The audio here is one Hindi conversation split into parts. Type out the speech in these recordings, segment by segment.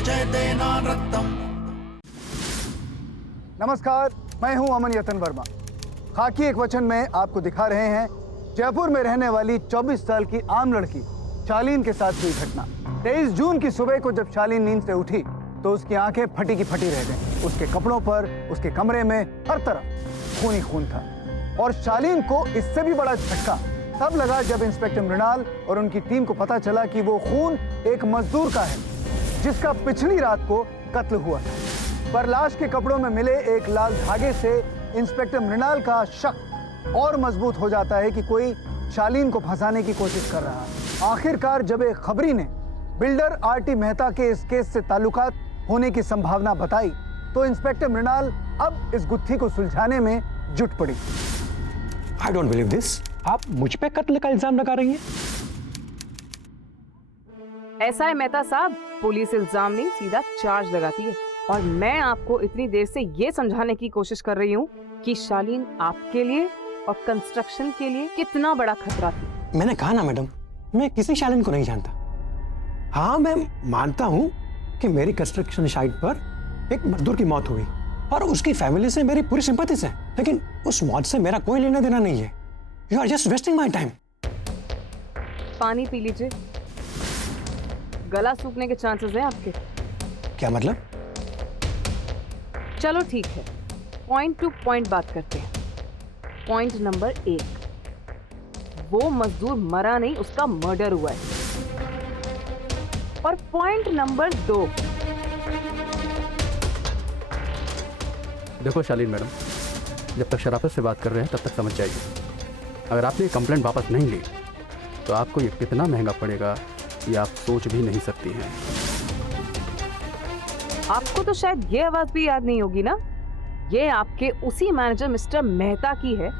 विभजयते नानृत्तम्। नमस्कार, मैं हूं अमन यतन वर्मा। खाकी एक वचन में आपको दिखा रहे हैं जयपुर में रहने वाली 24 साल की आम लड़की शालीन के साथ हुई घटना। 23 जून की सुबह को जब शालीन नींद से उठी तो उसकी आंखें फटी की फटी रह गईं। उसके कपड़ों पर, उसके कमरे में हर तरफ खून ही खून था। और शालीन को इससे भी बड़ा झटका तब लगा जब इंस्पेक्टर मृणाल और उनकी टीम को पता चला कि वो खून एक मजदूर का है जिसका पिछली रात को कत्ल हुआ था। पर लाश के कपड़ों में मिले एक लाल धागे से इंस्पेक्टर मृणाल का शक और मजबूत हो जाता है कि कोई शालीन को फंसाने की कोशिश कर रहा है। आखिरकार जब एक खबरी ने बिल्डर आरटी मेहता के इस केस से ताल्लुकात होने की संभावना बताई तो इंस्पेक्टर मृणाल अब इस गुत्थी को सुलझाने में जुट पड़ी। I don't believe this. आप मुझ पे कत्ल का इल्जाम लगा रही हैं? ऐसा है मेहता साहब, पुलिस इल्जाम नहीं सीधा चार्ज लगाती है। और मैं आपको इतनी देर से ये समझाने की कोशिश कर रही हूँ कि शालीन आपके लिए और कंस्ट्रक्शन के लिए कितना बड़ा खतरा थी। मैंने कहा ना मैडम, मैं किसी शालीन को नहीं जानता। हाँ, मैं मानता हूँ कि मेरी कंस्ट्रक्शन साइट पर एक मजदूर की मौत हुई और उसकी फैमिली से मेरी पूरी सिंपैथीज है, लेकिन उस मौत से मेरा कोई लेना देना नहीं है। You are just wasting my time. पानी पी लीजिए, गला सूखने के चांसेस हैं आपके। क्या मतलब? चलो ठीक है, पॉइंट टू पॉइंट बात करते हैं। पॉइंट नंबर 1, वो मजदूर मरा नहीं, उसका मर्डर हुआ है। और पॉइंट नंबर 2, देखो शालीन मैडम, जब तक शराफत से बात कर रहे हैं तब तक समझ जाइए। अगर आपने कंप्लेंट वापस नहीं ली तो आपको ये कितना महंगा पड़ेगा ये आप सोच भी नहीं सकती हैं। आपको तो शायद ये आवाज भी याद नहीं होगी ना, ये आपके उसी मैनेजर मिस्टर मेहता की है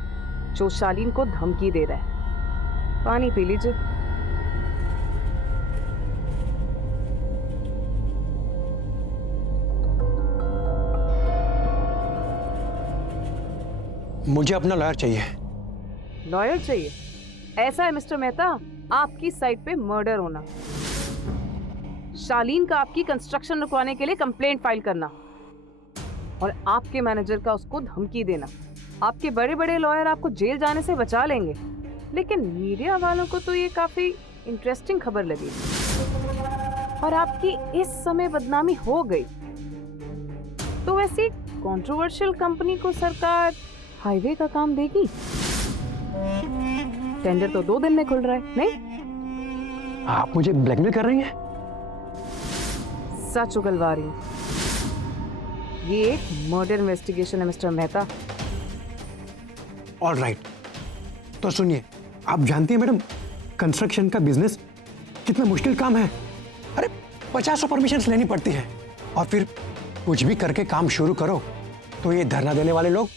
जो शालीन को धमकी दे रहा है। पानी पी लीजिए। मुझे अपना लॉयर चाहिए। लॉयर चाहिए? ऐसा है मिस्टर मेहता, आपकी साइट पे मर्डर होना, शालीन का आपकी कंस्ट्रक्शन रुकवाने के लिए कंप्लेंट फाइल करना और आपके मैनेजर का उसको धमकी देना। आपके बड़े बड़े लॉयर आपको जेल जाने से बचा लेंगे, लेकिन मीडिया वालों को तो ये काफी इंटरेस्टिंग खबर लगी और आपकी इस समय बदनामी हो गई। तो वैसे कंट्रोवर्शियल कंपनी को सरकार हाईवे का काम देगी? टेंडर तो 2 दिन में खुल रहा है, नहीं? आप मुझे ब्लैकमेल कर रही हैं? सच उगलवा रही हूँ। ये एक मर्डर इन्वेस्टिगेशन है मिस्टर मेहता। ऑल राइट, तो सुनिए, आप जानती हैं मैडम कंस्ट्रक्शन का बिजनेस कितना मुश्किल काम है। अरे 50 परमिशंस लेनी पड़ती है और फिर कुछ भी करके काम शुरू करो तो ये धरना देने वाले लोग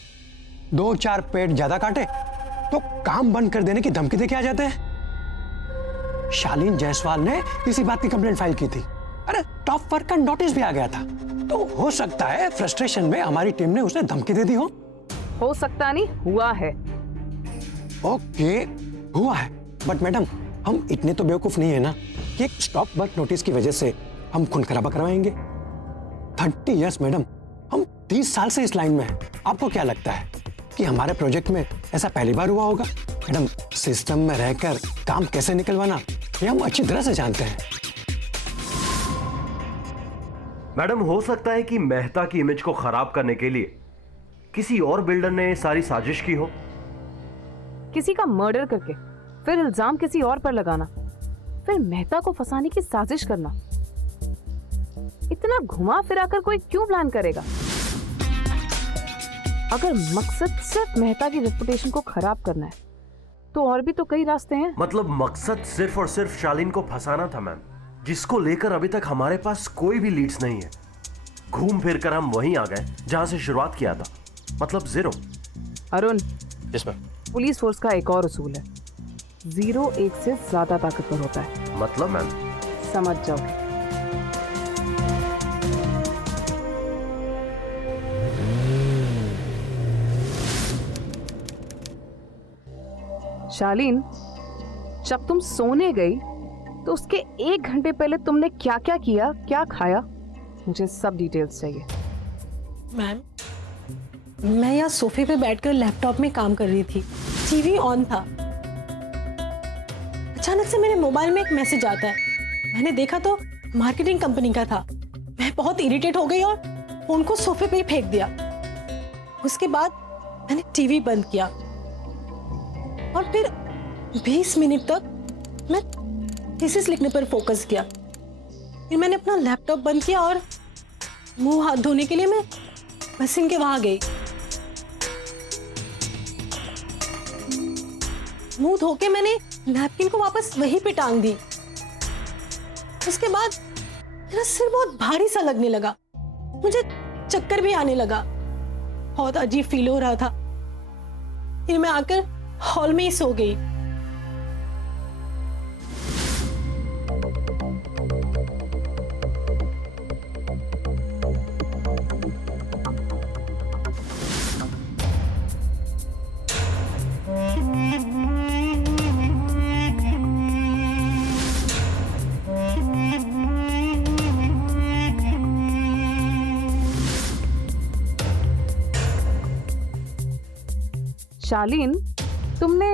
2-4 पेड़ ज्यादा काटे तो काम बंद कर देने की धमकी देके आ जाते हैं। शालीन जायसवाल ने इसी बात की कंप्लेंट फाइल की थी। अरे टॉप वर्क का नोटिस भी आ गया था, तो हो सकता है फ्रस्ट्रेशन में हमारी टीम ने उसे धमकी दे दी हो सकता नहीं, हुआ है। ओके, हुआ है, बट मैडम हम इतने तो बेवकूफ नहीं है ना कि एक स्टॉप वर्क नोटिस की वजह से हम खून खराबा करवाएंगे। 30 इयर्स मैडम, हम 30 साल से इस लाइन में हैं। आपको क्या लगता है कि हमारे प्रोजेक्ट में ऐसा पहली बार हुआ होगा? मैडम, सिस्टम में रहकर काम कैसे निकलवाना ये हम अच्छी तरह से जानते हैं। मैडम, हो सकता है कि मेहता की इमेज को खराब करने के लिए किसी और बिल्डर ने सारी साजिश की हो। किसी का मर्डर करके फिर इल्जाम किसी और पर लगाना, फिर मेहता को फंसाने की साजिश करना, इतना घुमा फिराकर कोई क्यों प्लान करेगा? अगर मकसद सिर्फ मेहता की रेपुटेशन को खराब करना है तो और भी तो कई रास्ते हैं। मतलब मकसद सिर्फ और सिर्फ शालीन को फंसाना था मैम, जिसको लेकर अभी तक हमारे पास कोई भी लीड्स नहीं है। घूम फिर कर हम वहीं आ गए जहां से शुरुआत किया था, मतलब 0। Arun, yes ma'am. Police force का एक और उसूल है, 0 1 से ज्यादा ताकतवर होता है। मतलब मैम? समझ जाओ। शालीन, जब तुम सोने गई तो उसके 1 घंटे पहले तुमने क्या क्या किया, क्या खाया, मुझे सब डिटेल्स चाहिए। मैम, मैं यहाँ सोफे पे बैठकर लैपटॉप में काम कर रही थी, टीवी ऑन था। अचानक से मेरे मोबाइल में एक मैसेज आता है। मैंने देखा तो मार्केटिंग कंपनी का था। मैं बहुत इरिटेट हो गई और फोन को सोफे पे ही फेंक दिया। उसके बाद मैंने टीवी बंद किया और फिर 20 मिनट तक मैं थीसिस लिखने पर फोकस किया। फिर मैंने अपना लैपटॉप बंद किया और मुंह हाथ धोने के लिए मैं मशीन के वहां गई। मुंह धो के मैंने नैपकिन को वापस वहीं पे टांग दी। उसके बाद मेरा सिर बहुत भारी सा लगने लगा, मुझे चक्कर भी आने लगा, बहुत अजीब फील हो रहा था। फिर मैं आकर हॉल में ही सो गई। शालीन, तुमने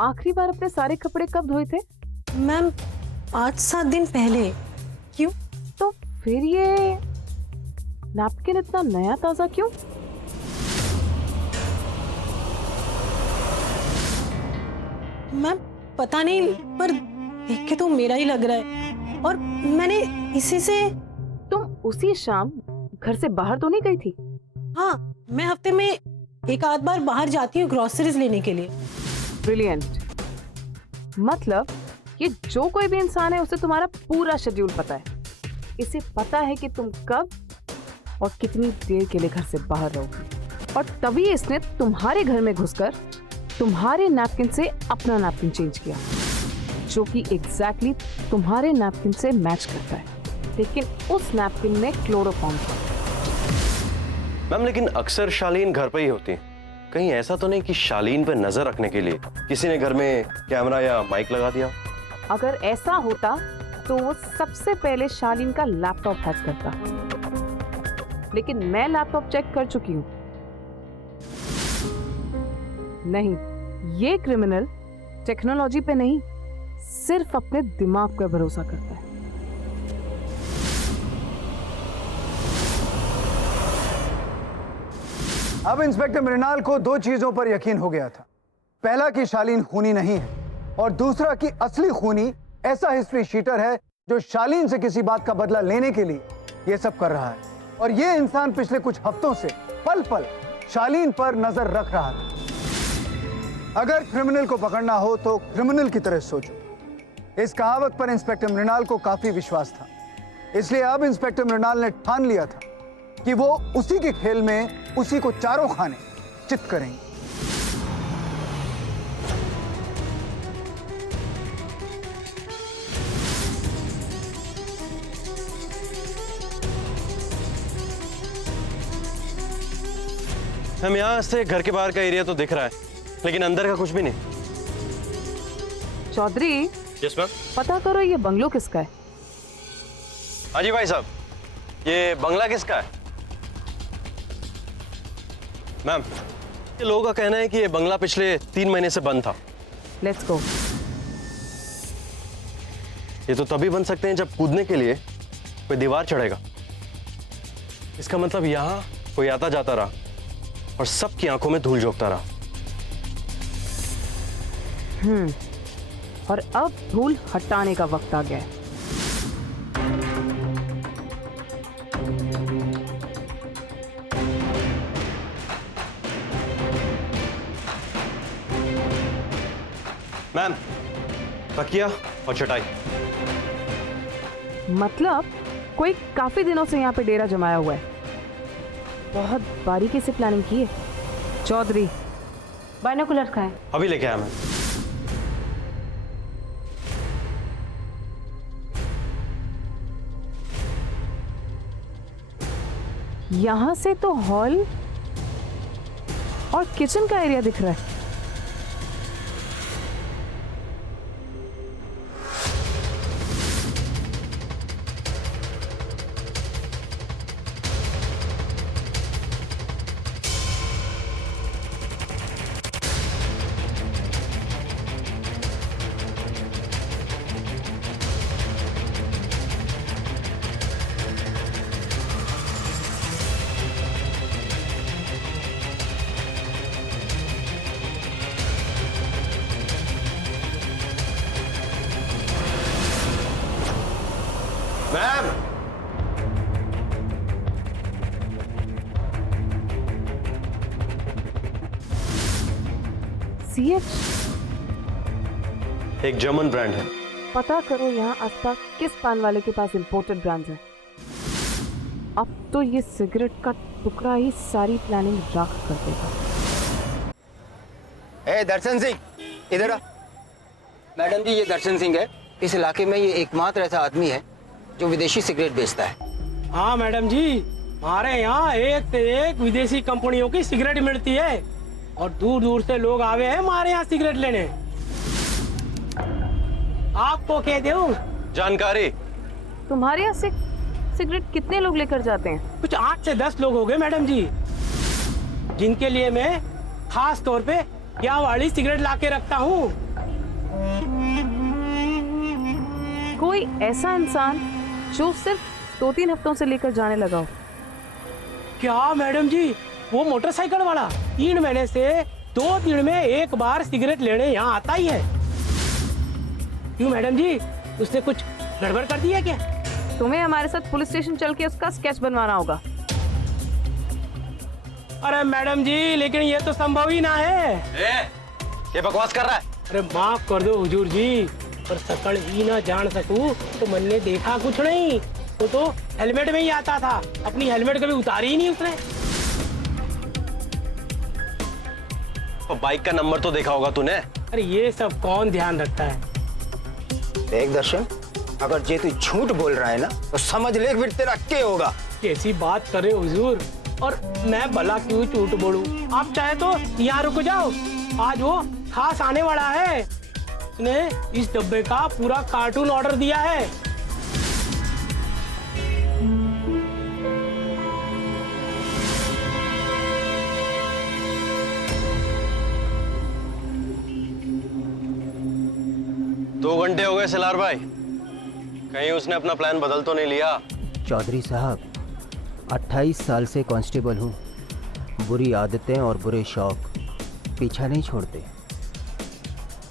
आखिरी बार अपने सारे कपड़े कब धोए थे? मैम, 5-7 दिन पहले। क्यों? तो फिर ये नैपकिन इतना नया ताजा क्यों? मैम, पता नहीं, पर देख के तो मेरा ही लग रहा है। और मैंने इसी से। तुम उसी शाम घर से बाहर तो नहीं गई थी? हाँ, मैं हफ्ते में एक आध बार बाहर जाती हूँ ग्रोसरीज लेने के लिए। ब्रिलियंट। मतलब ये जो कोई भी इंसान है उसे तुम्हारा पूरा शेड्यूल पता है। इसे पता है कि तुम कब और कितनी देर के लिए घर से बाहर रहोगी, और तभी इसने तुम्हारे घर में घुसकर तुम्हारे नैपकिन से अपना नैपकिन चेंज किया, जो कि एग्जैक्टली तुम्हारे नैपकिन से मैच करता है, लेकिन उस नैपकिन में क्लोरोफॉर्म था। मैम, लेकिन अक्सर शालीन घर पे ही होती है। कहीं ऐसा तो नहीं कि शालीन पे नजर रखने के लिए किसी ने घर में कैमरा या माइक लगा दिया? अगर ऐसा होता तो वो सबसे पहले शालीन का लैपटॉप हैक करता, लेकिन मैं लैपटॉप चेक कर चुकी हूँ। नहीं, ये क्रिमिनल टेक्नोलॉजी पे नहीं, सिर्फ अपने दिमाग पर भरोसा करता है। अब इंस्पेक्टर मृणाल को दो चीजों पर यकीन हो गया था। पहला कि शालीन खूनी नहीं है, और दूसरा कि असली खूनी ऐसा हिस्ट्री शीटर है जो शालीन से किसी बात का बदला लेने के लिए यह सब कर रहा है। और यह इंसान पिछले कुछ हफ्तों से पल पल शालीन पर नजर रख रहा था। अगर क्रिमिनल को पकड़ना हो तो क्रिमिनल की तरह सोचो। इस कहावत पर इंस्पेक्टर मृणाल को काफी विश्वास था, इसलिए अब इंस्पेक्टर मृणाल ने ठान लिया था कि वो उसी के खेल में उसी को चारों खाने चित करेंगे। हम यहाँ से घर के बाहर का एरिया तो दिख रहा है, लेकिन अंदर का कुछ भी नहीं। Chaudhary, yes ma'am. पता करो ये बंगलो किसका है। हाँ जी भाई साहब, ये बंगला किसका है? मैम, ये लोगों का कहना है कि ये बंगला पिछले 3 महीने से बंद था। Let's go. ये तो तभी बन सकते हैं जब कूदने के लिए कोई दीवार चढ़ेगा। इसका मतलब यहाँ कोई आता जाता रहा और सबकी आंखों में धूल झोंकता रहा। और अब धूल हटाने का वक्त आ गया है। मैम, तकिया और चटाई। मतलब कोई काफी दिनों से यहाँ पे डेरा जमाया हुआ है। बहुत बारीकी से प्लानिंग की है। चौधरी, बाइनोकुलर्स कहाँ है? अभी लेके आया मैम। यहाँ से तो हॉल और किचन का एरिया दिख रहा है। मैम, CH, एक जर्मन ब्रांड है। पता करो यहाँ आसपास किस पान वाले के पास इंपोर्टेड ब्रांड्स हैं। अब तो ये सिगरेट का टुकड़ा ही सारी प्लानिंग राख कर देगा। ए दर्शन सिंह, इधर आ। मैडम जी, ये दर्शन सिंह है। इस इलाके में ये एकमात्र ऐसा आदमी है जो विदेशी सिगरेट बेचता है। हाँ मैडम जी, हमारे यहाँ एक से एक विदेशी कंपनियों की सिगरेट मिलती है और दूर दूर से लोग आवे हैं हमारे यहाँ सिगरेट लेने। आपको कह दूं, जानकारी। तुम्हारे यहाँ से सिगरेट कितने लोग लेकर जाते हैं? कुछ 8 से 10 लोग हो गए मैडम जी, जिनके लिए मैं खास तौर पे यह वाली सिगरेट लाके रखता हूँ। कोई ऐसा इंसान जो सिर्फ 2-3 हफ्तों से लेकर जाने लगा हो। क्या मैडम जी, वो मोटरसाइकिल वाला 3 महीने से 2 दिन में एक बार सिगरेट लेने यहाँ आता ही है। क्यों मैडम जी, उसने कुछ गड़बड़ कर दी है क्या? तुम्हें हमारे साथ पुलिस स्टेशन चल के उसका स्केच बनवाना होगा। अरे मैडम जी, लेकिन ये तो संभव ही ना है। ये बकवास कर रहा है। अरे माफ कर दो हुजूर जी, पर सकल ही ना जान सकूं तो मन ने देखा कुछ नहीं। वो तो हेलमेट में ही आता था, अपनी हेलमेट कभी उतारी ही नहीं उसने। तो बाइक का नंबर तो देखा होगा तूने। अरे ये सब कौन ध्यान रखता है। देख दर्शन, अगर जे तू झूठ बोल रहा है ना तो समझ ले फिर तेरा क्या होगा। कैसी बात कर रहे हो हुजूर, और मैं भला क्यों झूठ बोलूं। आप चाहे तो यहाँ रुक जाओ, आज वो खास आने वाला है। उसने इस डब्बे का पूरा कार्टून ऑर्डर दिया है। दो घंटे हो गए सिलार भाई, कहीं उसने अपना प्लान बदल तो नहीं लिया? चौधरी साहब, 28 साल से कांस्टेबल हूँ। बुरी आदतें और बुरे शौक पीछा नहीं छोड़ते,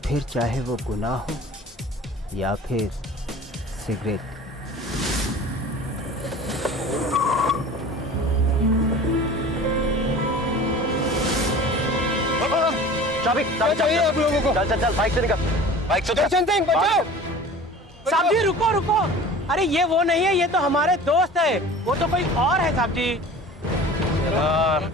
फिर चाहे वो गुनाह हो या फिर सिगरेट। चाबी चाहिए आप लोगों को। चल चल चल, बाइक से निकल, बाइक से। दर्शन सिंह बचाओ। साहब जी रुको रुको, अरे ये वो नहीं है, ये तो हमारे दोस्त है। वो तो कोई और है साहब जी। यार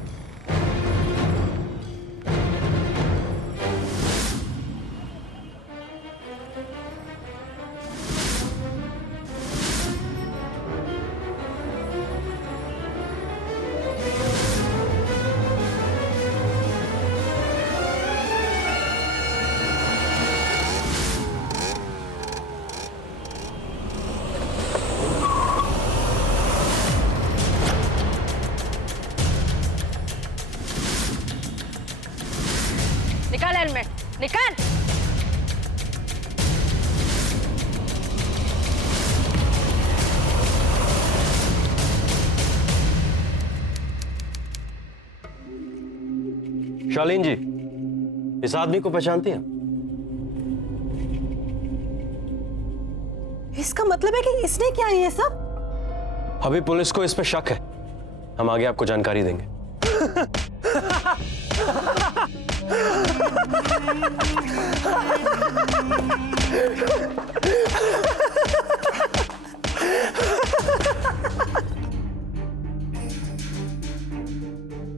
निकाल हेलमेट, निकाल। शालीन जी, इस आदमी को पहचानती हैं? इसका मतलब है कि इसने क्या ये सब? अभी पुलिस को इस पे शक है, हम आगे आपको जानकारी देंगे।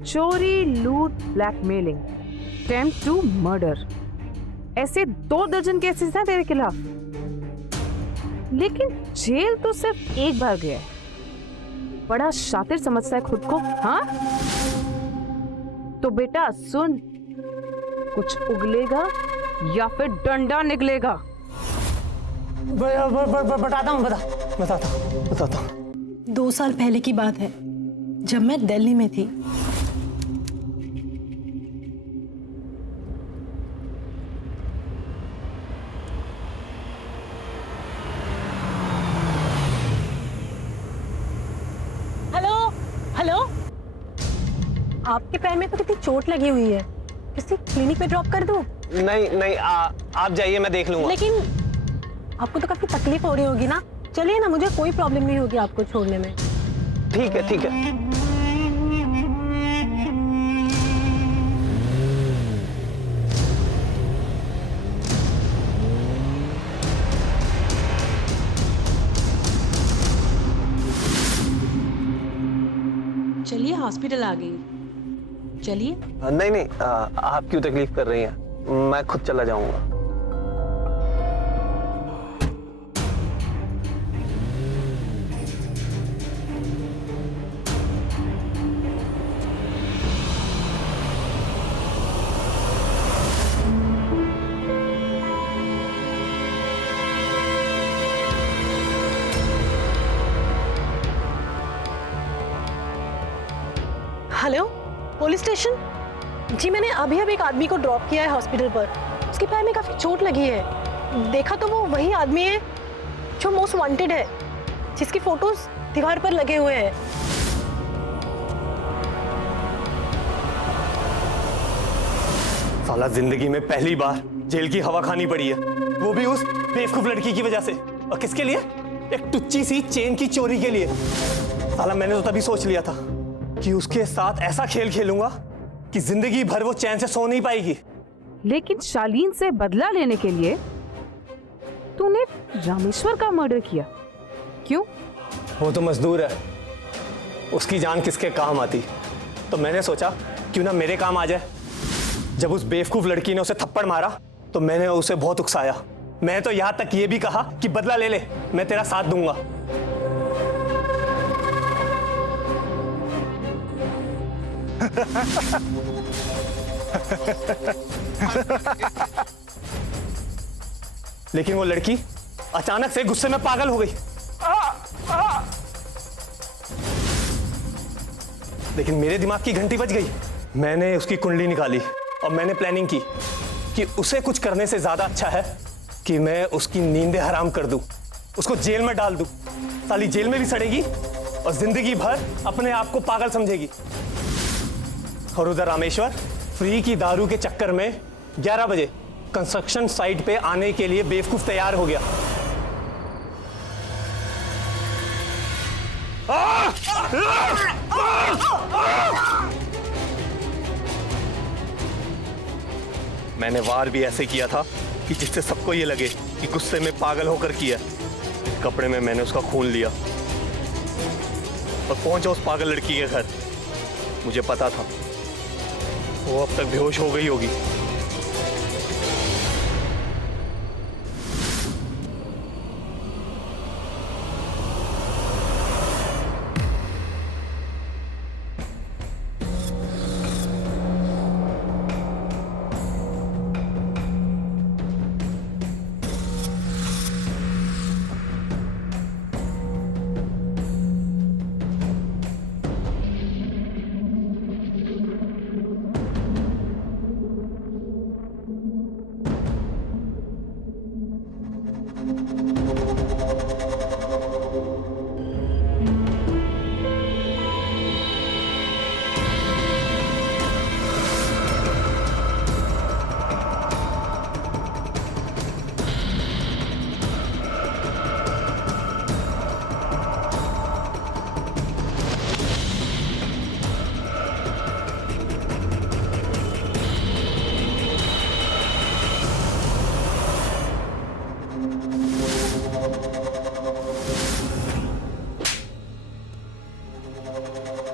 चोरी, लूट, ब्लैकमेलिंग, अटेम्प्ट टू मर्डर, ऐसे 2 दर्जन केसेस हैं तेरे खिलाफ। लेकिन जेल तो सिर्फ एक बार गया है। बड़ा शातिर समझता है खुद को, हाँ? तो बेटा सुन, कुछ उगलेगा या फिर डंडा निकलेगा। बताता हूँ। 2 साल पहले की बात है, जब मैं दिल्ली में थी। हेलो हेलो, आपके पैर में तो कितनी चोट लगी हुई है, किसी क्लिनिक में ड्रॉप कर दूं? नहीं नहीं, आप जाइए, मैं देख लूंगा। लेकिन आपको तो काफी तकलीफ हो रही होगी ना, चलिए ना, मुझे कोई प्रॉब्लम नहीं होगी आपको छोड़ने में। ठीक है ठीक है। चलिए, हॉस्पिटल आ गई। चलिए। नहीं नहीं, आप क्यों तकलीफ कर रही हैं, मैं खुद चला जाऊंगा। Hello, police station? जी, मैंने अभी एक आदमी को ड्रॉप किया है हॉस्पिटल पर। उसके पैर में काफी चोट लगी है। देखा तो वो वही आदमी है जो मोस्ट वांटेड है, जिसकी फोटोज दीवार पर लगे हुए हैं। साला जिंदगी में पहली बार जेल की हवा खानी पड़ी है, वो भी उस बेवकूफ लड़की की वजह से। और किसके लिए? एक टुच्ची सी चेन की चोरी के लिए। साला मैंने तो तभी सोच लिया था कि उसके साथ ऐसा खेल खेलूंगा कि जिंदगी भर वो चैन से सो नहीं पाएगी। लेकिन शालीन से बदला लेने के लिए तूने रामेश्वर का मर्डर किया, क्यों? वो तो मजदूर है, उसकी जान किसके काम आती। तो मैंने सोचा क्यों ना मेरे काम आ जाए। जब उस बेवकूफ लड़की ने उसे थप्पड़ मारा तो मैंने उसे बहुत उकसाया। मैंने तो यहां तक ये भी कहा कि बदला ले ले, मैं तेरा साथ दूंगा। लेकिन वो लड़की अचानक से गुस्से में पागल हो गई। लेकिन मेरे दिमाग की घंटी बज गई। मैंने उसकी कुंडली निकाली और मैंने प्लानिंग की कि उसे कुछ करने से ज्यादा अच्छा है कि मैं उसकी नींदें हराम कर दूं, उसको जेल में डाल दूं। साली जेल में भी सड़ेगी और जिंदगी भर अपने आप को पागल समझेगी। और उधर रामेश्वर फ्री की दारू के चक्कर में 11 बजे कंस्ट्रक्शन साइट पे आने के लिए बेवकूफ तैयार हो गया। मैंने वार भी ऐसे किया था कि जिससे सबको ये लगे कि गुस्से में पागल होकर किया। कपड़े में मैंने उसका खून लिया और पहुंचा उस पागल लड़की के घर। मुझे पता था वो अब तक बेहोश हो गई होगी।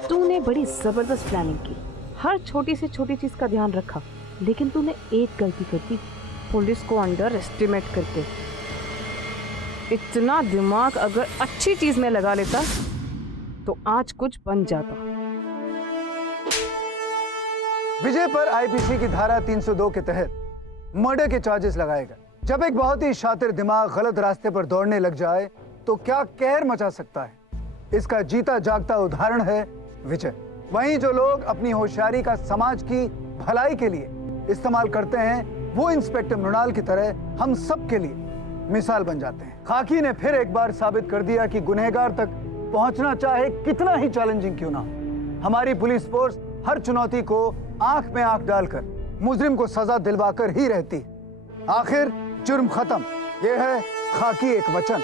तूने बड़ी जबरदस्त प्लानिंग की, हर छोटी से छोटी चीज का ध्यान रखा, लेकिन तूने एक गलती कर दी, पुलिस को अंडर एस्टिमेट करके। इतना दिमाग अगर अच्छी चीज में लगा लेता तो आज कुछ बन जाता। विजय पर आईपीसी की धारा 302 के तहत मर्डर के चार्जेस लगाए गए। जब एक बहुत ही शातिर दिमाग गलत रास्ते पर दौड़ने लग जाए तो क्या कहर मचा सकता है, इसका जीता जागता उदाहरण है विजय। वहीं जो लोग अपनी होशियारी का समाज की भलाई के लिए इस्तेमाल करते हैं, वो इंस्पेक्टर मृणाल की तरह हम सब के लिए मिसाल बन जाते हैं। खाकी ने फिर एक बार साबित कर दिया कि गुनहगार तक पहुंचना चाहे कितना ही चैलेंजिंग क्यों ना हो, हमारी पुलिस फोर्स हर चुनौती को आंख में आंख डालकर मुजरिम को सजा दिलवाकर ही रहती। आखिर जुर्म खत्म, यह है खाकी एक वचन।